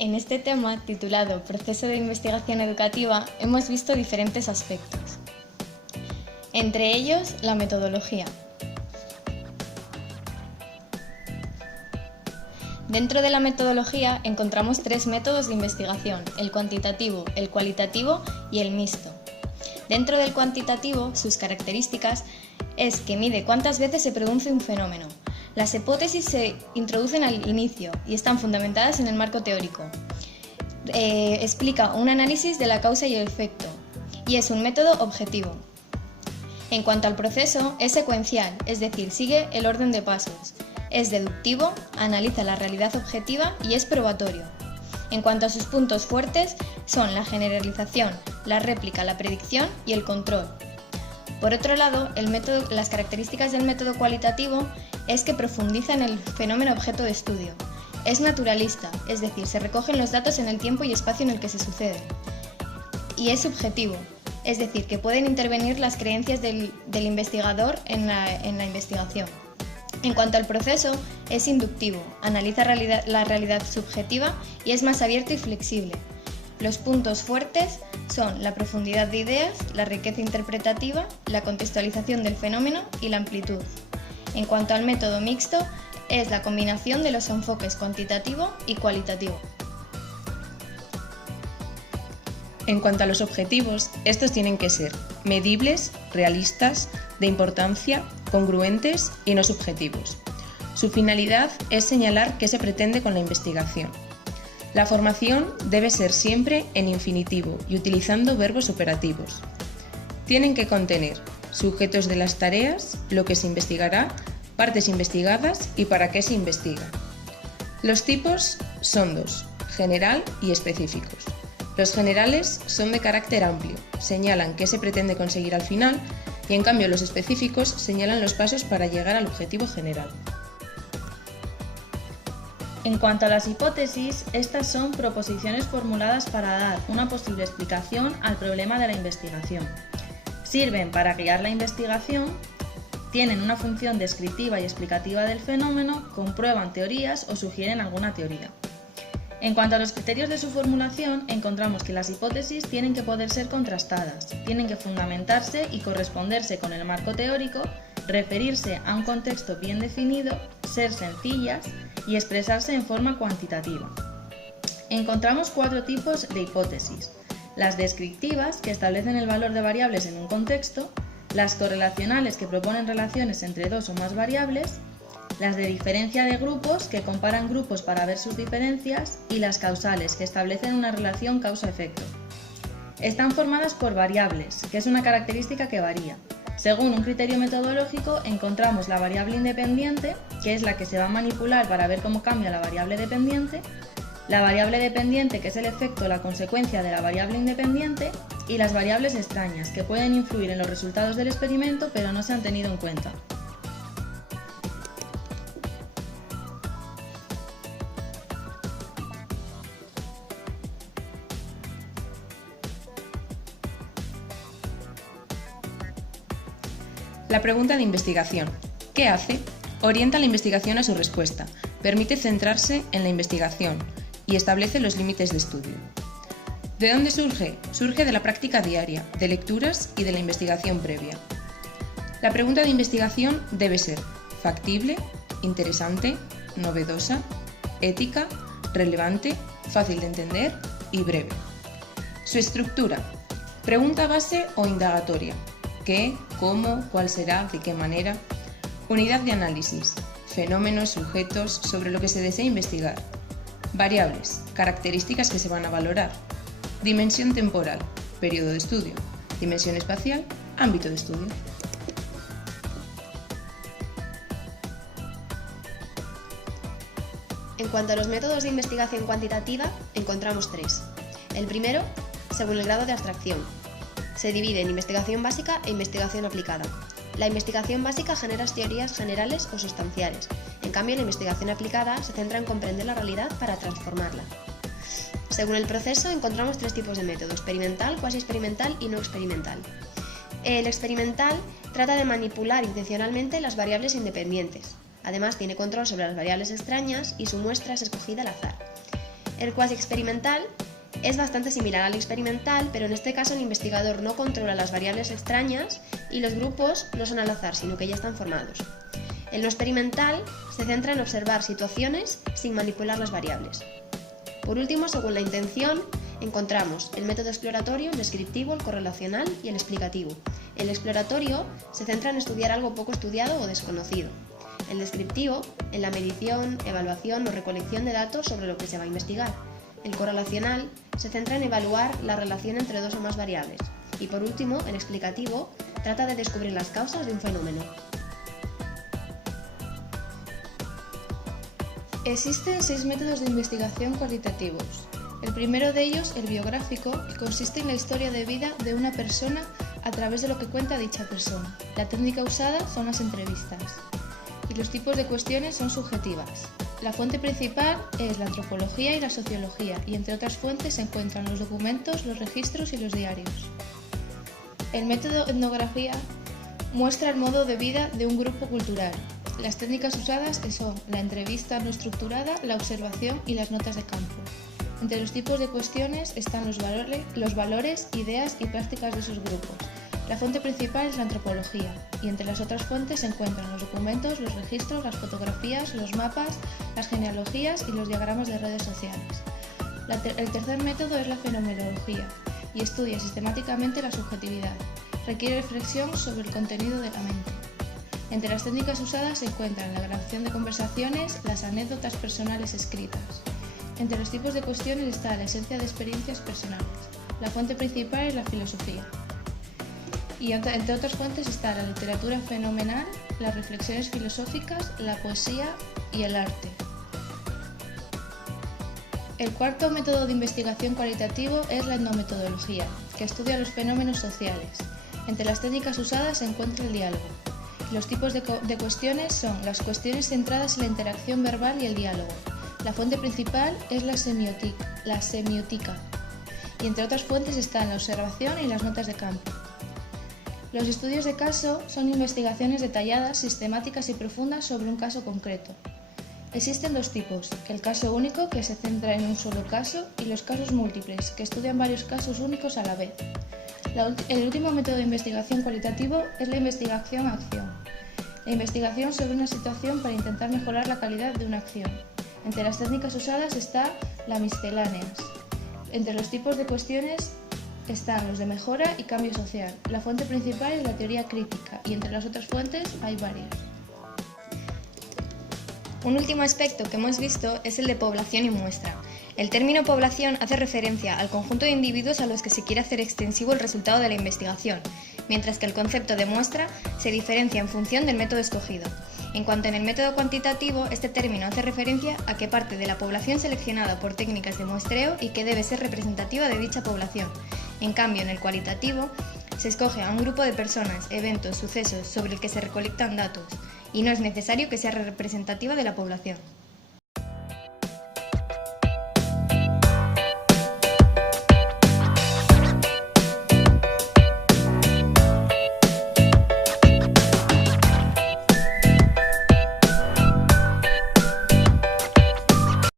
En este tema, titulado Proceso de investigación educativa, hemos visto diferentes aspectos. Entre ellos, la metodología. Dentro de la metodología encontramos tres métodos de investigación: el cuantitativo, el cualitativo y el mixto. Dentro del cuantitativo, sus características es que mide cuántas veces se produce un fenómeno. Las hipótesis se introducen al inicio y están fundamentadas en el marco teórico. Explica un análisis de la causa y el efecto y es un método objetivo. En cuanto al proceso, es secuencial, es decir, sigue el orden de pasos. Es deductivo, analiza la realidad objetiva y es probatorio. En cuanto a sus puntos fuertes, son la generalización, la réplica, la predicción y el control. Por otro lado, las características del método cualitativo es que profundiza en el fenómeno objeto de estudio. Es naturalista, es decir, se recogen los datos en el tiempo y espacio en el que se suceden. Y es subjetivo, es decir, que pueden intervenir las creencias del investigador en la investigación. En cuanto al proceso, es inductivo, analiza la realidad subjetiva y es más abierto y flexible. Los puntos fuertes son la profundidad de ideas, la riqueza interpretativa, la contextualización del fenómeno y la amplitud. En cuanto al método mixto, es la combinación de los enfoques cuantitativo y cualitativo. En cuanto a los objetivos, estos tienen que ser medibles, realistas, de importancia, congruentes y no subjetivos. Su finalidad es señalar qué se pretende con la investigación. La formación debe ser siempre en infinitivo y utilizando verbos operativos. Tienen que contener sujetos de las tareas, lo que se investigará, partes investigadas y para qué se investiga. Los tipos son dos: general y específicos. Los generales son de carácter amplio, señalan qué se pretende conseguir al final y en cambio los específicos señalan los pasos para llegar al objetivo general. En cuanto a las hipótesis, estas son proposiciones formuladas para dar una posible explicación al problema de la investigación. Sirven para guiar la investigación, tienen una función descriptiva y explicativa del fenómeno, comprueban teorías o sugieren alguna teoría. En cuanto a los criterios de su formulación, encontramos que las hipótesis tienen que poder ser contrastadas, tienen que fundamentarse y corresponderse con el marco teórico, referirse a un contexto bien definido, ser sencillas y expresarse en forma cuantitativa. Encontramos cuatro tipos de hipótesis: las descriptivas, que establecen el valor de variables en un contexto; las correlacionales, que proponen relaciones entre dos o más variables; las de diferencia de grupos, que comparan grupos para ver sus diferencias; y las causales, que establecen una relación causa-efecto. Están formadas por variables, que es una característica que varía. Según un criterio metodológico, encontramos la variable independiente, que es la que se va a manipular para ver cómo cambia la variable dependiente; la variable dependiente, que es el efecto o la consecuencia de la variable independiente; y las variables extrañas, que pueden influir en los resultados del experimento pero no se han tenido en cuenta. La pregunta de investigación. ¿Qué hace? Orienta la investigación a su respuesta, permite centrarse en la investigación y establece los límites de estudio. ¿De dónde surge? Surge de la práctica diaria, de lecturas y de la investigación previa. La pregunta de investigación debe ser factible, interesante, novedosa, ética, relevante, fácil de entender y breve. Su estructura. Pregunta base o indagatoria. ¿Qué? ¿Cómo? ¿Cuál será? ¿De qué manera? Unidad de análisis. Fenómenos, sujetos, sobre lo que se desea investigar. Variables. Características que se van a valorar. Dimensión temporal. Periodo de estudio. Dimensión espacial. Ámbito de estudio. En cuanto a los métodos de investigación cuantitativa, encontramos tres. El primero, según el grado de abstracción. Se divide en investigación básica e investigación aplicada. La investigación básica genera teorías generales o sustanciales. En cambio, la investigación aplicada se centra en comprender la realidad para transformarla. Según el proceso, encontramos tres tipos de método: experimental, cuasi experimental y no experimental. El experimental trata de manipular intencionalmente las variables independientes. Además, tiene control sobre las variables extrañas y su muestra es escogida al azar. El cuasi experimental es bastante similar al experimental, pero en este caso el investigador no controla las variables extrañas y los grupos no son al azar, sino que ya están formados. El no experimental se centra en observar situaciones sin manipular las variables. Por último, según la intención, encontramos el método exploratorio, el descriptivo, el correlacional y el explicativo. El exploratorio se centra en estudiar algo poco estudiado o desconocido. El descriptivo, en la medición, evaluación o recolección de datos sobre lo que se va a investigar. El correlacional se centra en evaluar la relación entre dos o más variables. Y por último, el explicativo trata de descubrir las causas de un fenómeno. Existen 6 métodos de investigación cualitativos. El primero de ellos, el biográfico, que consiste en la historia de vida de una persona a través de lo que cuenta dicha persona. La técnica usada son las entrevistas. Y los tipos de cuestiones son subjetivas. La fuente principal es la antropología y la sociología, y entre otras fuentes se encuentran los documentos, los registros y los diarios. El método etnografía muestra el modo de vida de un grupo cultural. Las técnicas usadas son la entrevista no estructurada, la observación y las notas de campo. Entre los tipos de cuestiones están los valores, ideas y prácticas de esos grupos. La fuente principal es la antropología, y entre las otras fuentes se encuentran los documentos, los registros, las fotografías, los mapas, las genealogías y los diagramas de redes sociales. El tercer método es la fenomenología, y estudia sistemáticamente la subjetividad. Requiere reflexión sobre el contenido de la mente. Entre las técnicas usadas se encuentran la grabación de conversaciones, las anécdotas personales escritas. Entre los tipos de cuestiones está la esencia de experiencias personales. La fuente principal es la filosofía. Y entre otras fuentes está la literatura fenomenal, las reflexiones filosóficas, la poesía y el arte. El cuarto método de investigación cualitativo es la etnometodología, que estudia los fenómenos sociales. Entre las técnicas usadas se encuentra el diálogo. Los tipos de cuestiones son las cuestiones centradas en la interacción verbal y el diálogo. La fuente principal es la semiótica. Y entre otras fuentes están la observación y las notas de campo. Los estudios de caso son investigaciones detalladas, sistemáticas y profundas sobre un caso concreto. Existen dos tipos, el caso único, que se centra en un solo caso, y los casos múltiples, que estudian varios casos únicos a la vez. El último método de investigación cualitativo es la investigación-acción. La investigación sobre una situación para intentar mejorar la calidad de una acción. Entre las técnicas usadas está la misceláneas. Entre los tipos de cuestiones están los de mejora y cambio social. La fuente principal es la teoría crítica y entre las otras fuentes hay varias. Un último aspecto que hemos visto es el de población y muestra. El término población hace referencia al conjunto de individuos a los que se quiere hacer extensivo el resultado de la investigación, mientras que el concepto de muestra se diferencia en función del método escogido. En cuanto en el método cuantitativo, este término hace referencia a que parte de la población seleccionada por técnicas de muestreo y que debe ser representativa de dicha población. En cambio, en el cualitativo, se escoge a un grupo de personas, eventos, sucesos sobre el que se recolectan datos, y no es necesario que sea representativa de la población.